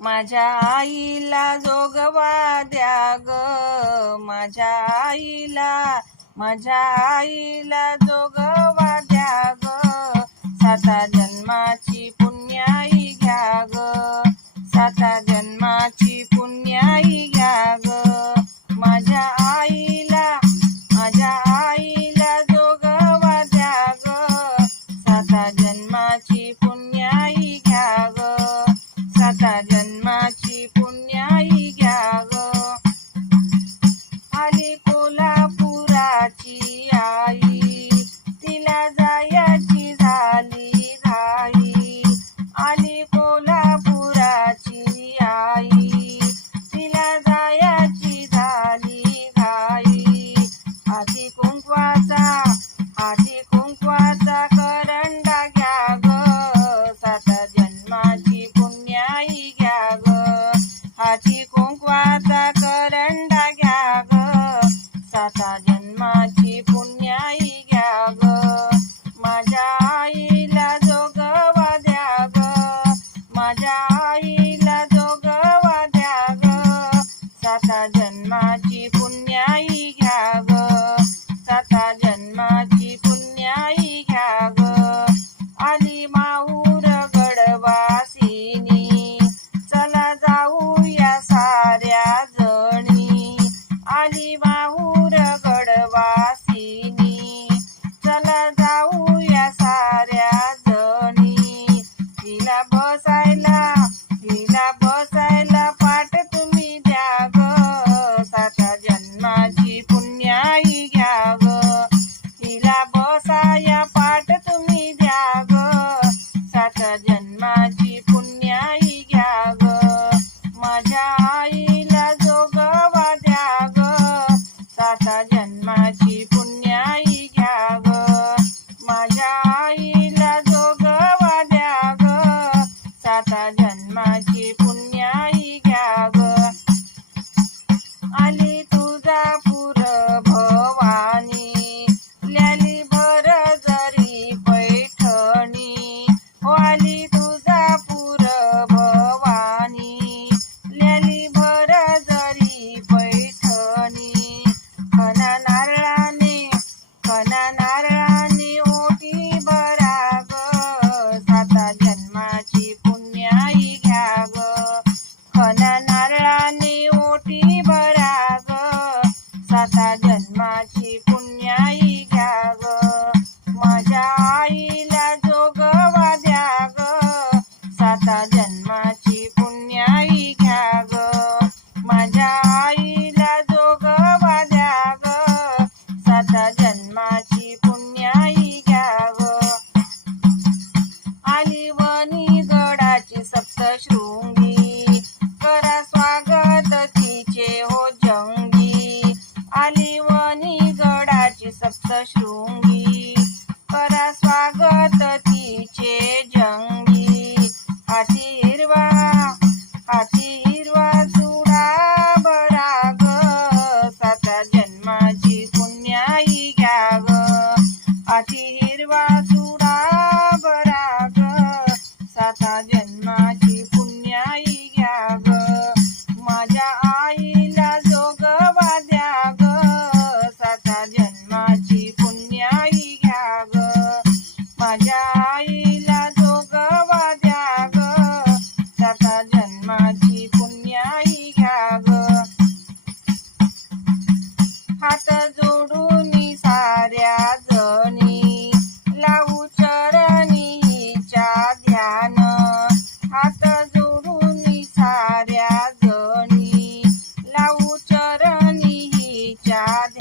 माझ्या आईला जोगवा द्या ग. माझ्या आईला माझ्या आईला जोगवा द्या ग. साता जन्माची पुण्याई घ्या ग. साता जन्माची पुण्याई घ्या ग. माझ्या आईला माझ्या आईला जोगवा द्या ग. साता जन्माची पुण्याई घ्या que माझी पुण्याई घ्या माझ्या आई जन्माची पुण्याई घ्याव. आली तुझा आईला जोगवा द्या ग जन्माची पुण्याई घ्या ग आली गडाची सप्तशृंगी. करा स्वागत तिचे हो जंगी. गडाची सप्तशृंगी.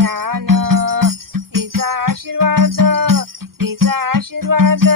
ध्यान तिचा आशीर्वाद तिचा आशीर्वाद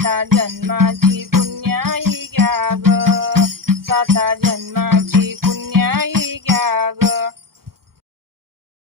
साता